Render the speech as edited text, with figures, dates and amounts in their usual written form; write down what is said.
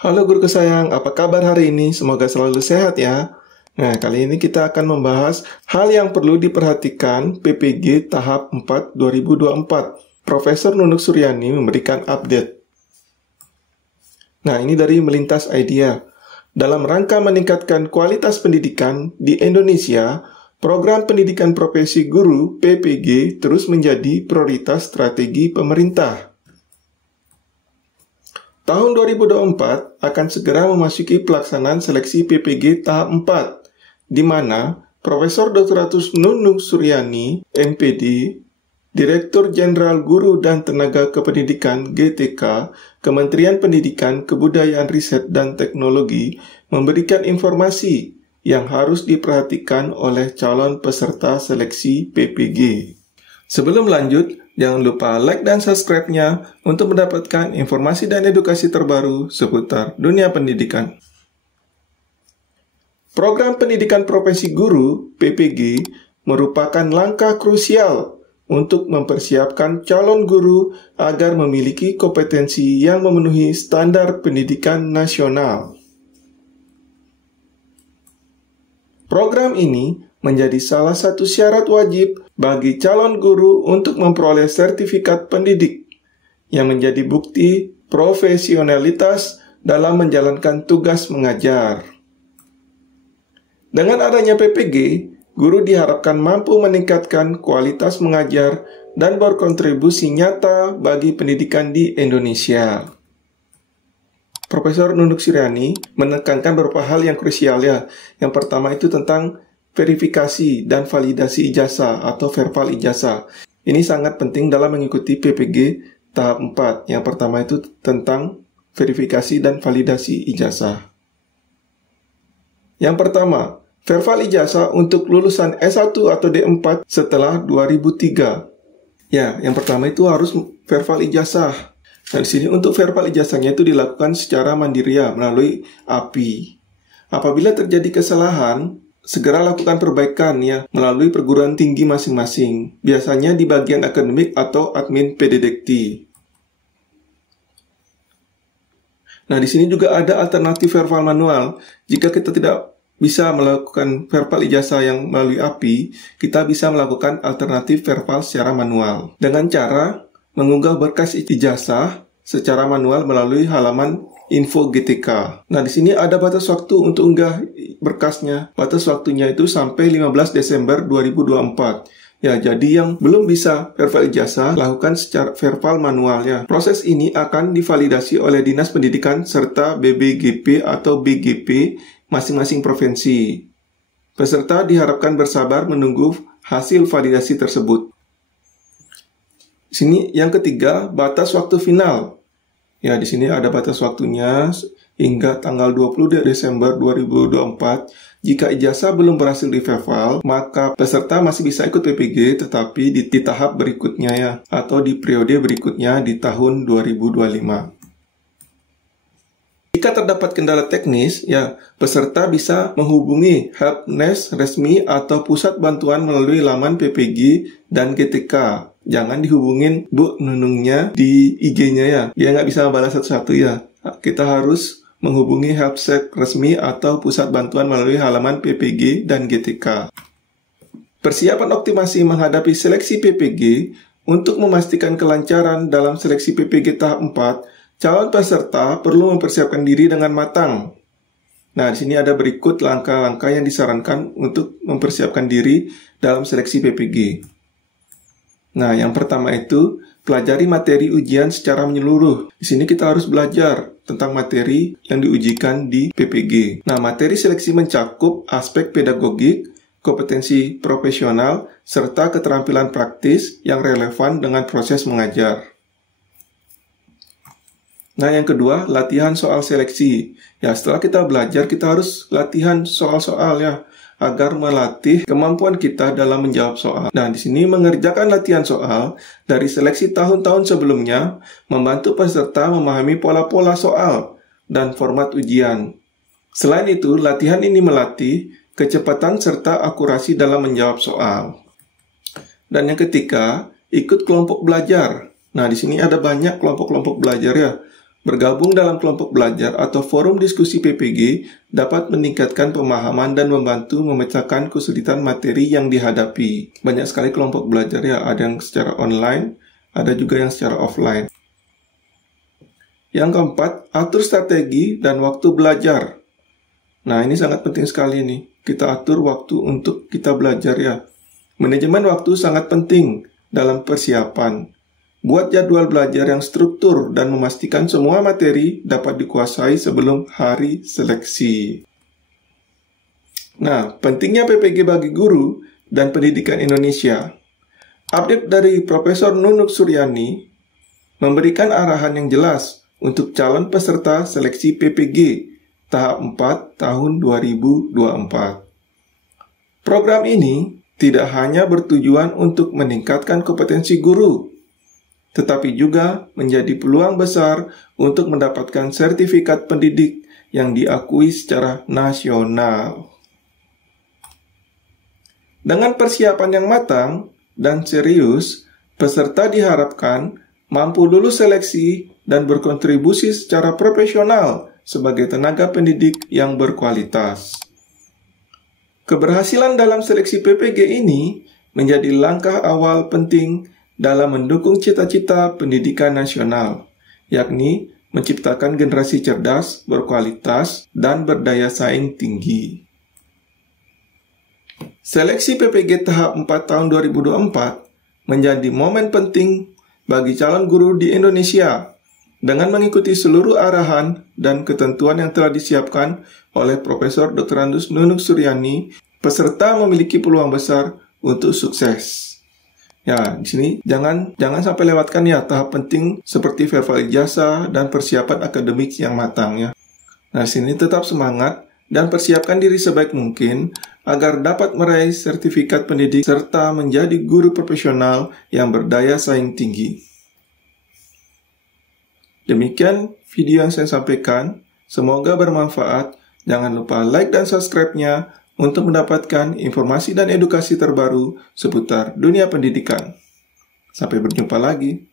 Halo guru kesayang, apa kabar hari ini? Semoga selalu sehat ya. Nah, kali ini kita akan membahas hal yang perlu diperhatikan PPG tahap 4 2024. Profesor Nunuk Suryani memberikan update. Nah, ini dari Melintas Idea. Dalam rangka meningkatkan kualitas pendidikan di Indonesia, program pendidikan profesi guru PPG terus menjadi prioritas strategi pemerintah. Tahun 2024 akan segera memasuki pelaksanaan seleksi PPG tahap 4, di mana Profesor Dr. Nunuk Suryani, MPD, Direktur Jenderal Guru dan Tenaga Kependidikan GTK, Kementerian Pendidikan, Kebudayaan, Riset, dan Teknologi memberikan informasi yang harus diperhatikan oleh calon peserta seleksi PPG. Sebelum lanjut, jangan lupa like dan subscribe-nya untuk mendapatkan informasi dan edukasi terbaru seputar dunia pendidikan. Program Pendidikan Profesi Guru (PPG) merupakan langkah krusial untuk mempersiapkan calon guru agar memiliki kompetensi yang memenuhi standar pendidikan nasional. Program ini menjadi salah satu syarat wajib bagi calon guru untuk memperoleh sertifikat pendidik yang menjadi bukti profesionalitas dalam menjalankan tugas mengajar. Dengan adanya PPG, guru diharapkan mampu meningkatkan kualitas mengajar dan berkontribusi nyata bagi pendidikan di Indonesia. Profesor Nunuk Suryani menekankan beberapa hal yang krusial ya. Yang pertama itu tentang verifikasi dan validasi ijazah atau verbal ijazah. Ini sangat penting dalam mengikuti PPG tahap 4. Yang pertama itu tentang verifikasi dan validasi ijazah. Yang pertama, verbal ijazah untuk lulusan S1 atau D4 setelah 2003. Ya, yang pertama itu harus verbal ijazah. Nah, di sini untuk verbal ijazahnya itu dilakukan secara mandiri ya, melalui API. Apabila terjadi kesalahan, segera lakukan perbaikan ya melalui perguruan tinggi masing-masing, biasanya di bagian akademik atau admin PDDikti. Nah, di sini juga ada alternatif verbal manual. Jika kita tidak bisa melakukan verbal ijazah yang melalui API, kita bisa melakukan alternatif verbal secara manual dengan cara mengunggah berkas ijazah secara manual melalui halaman info GTK. Nah, di sini ada batas waktu untuk unggah berkasnya. Batas waktunya itu sampai 15 Desember 2024. Ya, jadi yang belum bisa verbal ijazah, lakukan secara verbal manual ya. Proses ini akan divalidasi oleh Dinas Pendidikan serta BBGP atau BGP masing-masing provinsi. Peserta diharapkan bersabar menunggu hasil validasi tersebut. Sini yang ketiga, batas waktu final. Ya, di sini ada batas waktunya hingga tanggal 20 Desember 2024. Jika ijazah belum berhasil di verbal, maka peserta masih bisa ikut PPG tetapi di tahap berikutnya ya, atau di periode berikutnya di tahun 2025. Jika terdapat kendala teknis, ya peserta bisa menghubungi helpdesk resmi atau pusat bantuan melalui laman PPG dan GTK. Jangan dihubungin Bu Nunungnya di IG-nya ya. Dia nggak bisa balas satu-satu ya. Kita harus menghubungi helpdesk resmi atau pusat bantuan melalui halaman PPG dan GTK. Persiapan optimasi menghadapi seleksi PPG. Untuk memastikan kelancaran dalam seleksi PPG tahap 4, calon peserta perlu mempersiapkan diri dengan matang. Nah, di sini ada berikut langkah-langkah yang disarankan untuk mempersiapkan diri dalam seleksi PPG. Nah, yang pertama itu, pelajari materi ujian secara menyeluruh. Di sini kita harus belajar tentang materi yang diujikan di PPG. Nah, materi seleksi mencakup aspek pedagogik, kompetensi profesional, serta keterampilan praktis yang relevan dengan proses mengajar. Nah, yang kedua, latihan soal seleksi. Ya, setelah kita belajar, kita harus latihan soal-soal ya, agar melatih kemampuan kita dalam menjawab soal. Nah, di sini mengerjakan latihan soal dari seleksi tahun-tahun sebelumnya, membantu peserta memahami pola-pola soal dan format ujian. Selain itu, latihan ini melatih kecepatan serta akurasi dalam menjawab soal. Dan yang ketiga, ikut kelompok belajar. Nah, di sini ada banyak kelompok-kelompok belajar ya. Bergabung dalam kelompok belajar atau forum diskusi PPG dapat meningkatkan pemahaman dan membantu memecahkan kesulitan materi yang dihadapi. Banyak sekali kelompok belajar ya, ada yang secara online, ada juga yang secara offline. Yang keempat, atur strategi dan waktu belajar. Nah, ini sangat penting sekali nih. Kita atur waktu untuk kita belajar ya. Manajemen waktu sangat penting dalam persiapan. Buat jadwal belajar yang struktur dan memastikan semua materi dapat dikuasai sebelum hari seleksi. Nah, pentingnya PPG bagi guru dan pendidikan Indonesia. Update dari Profesor Nunuk Suryani memberikan arahan yang jelas untuk calon peserta seleksi PPG tahap 4 tahun 2024. Program ini tidak hanya bertujuan untuk meningkatkan kompetensi guru, tetapi juga menjadi peluang besar untuk mendapatkan sertifikat pendidik yang diakui secara nasional. Dengan persiapan yang matang dan serius, peserta diharapkan mampu lulus seleksi dan berkontribusi secara profesional sebagai tenaga pendidik yang berkualitas. Keberhasilan dalam seleksi PPG ini menjadi langkah awal penting dalam mendukung cita-cita pendidikan nasional, yakni menciptakan generasi cerdas, berkualitas, dan berdaya saing tinggi. Seleksi PPG tahap 4 tahun 2024 menjadi momen penting bagi calon guru di Indonesia dengan mengikuti seluruh arahan dan ketentuan yang telah disiapkan oleh Profesor Dr. Nunuk Suryani. Peserta memiliki peluang besar untuk sukses. Ya, di sini jangan sampai lewatkan ya tahap penting seperti verbal ijazah dan persiapan akademik yang matang ya. Nah, di sini tetap semangat dan persiapkan diri sebaik mungkin agar dapat meraih sertifikat pendidik serta menjadi guru profesional yang berdaya saing tinggi. Demikian video yang saya sampaikan, semoga bermanfaat. Jangan lupa like dan subscribe-nya untuk mendapatkan informasi dan edukasi terbaru seputar dunia pendidikan. Sampai berjumpa lagi.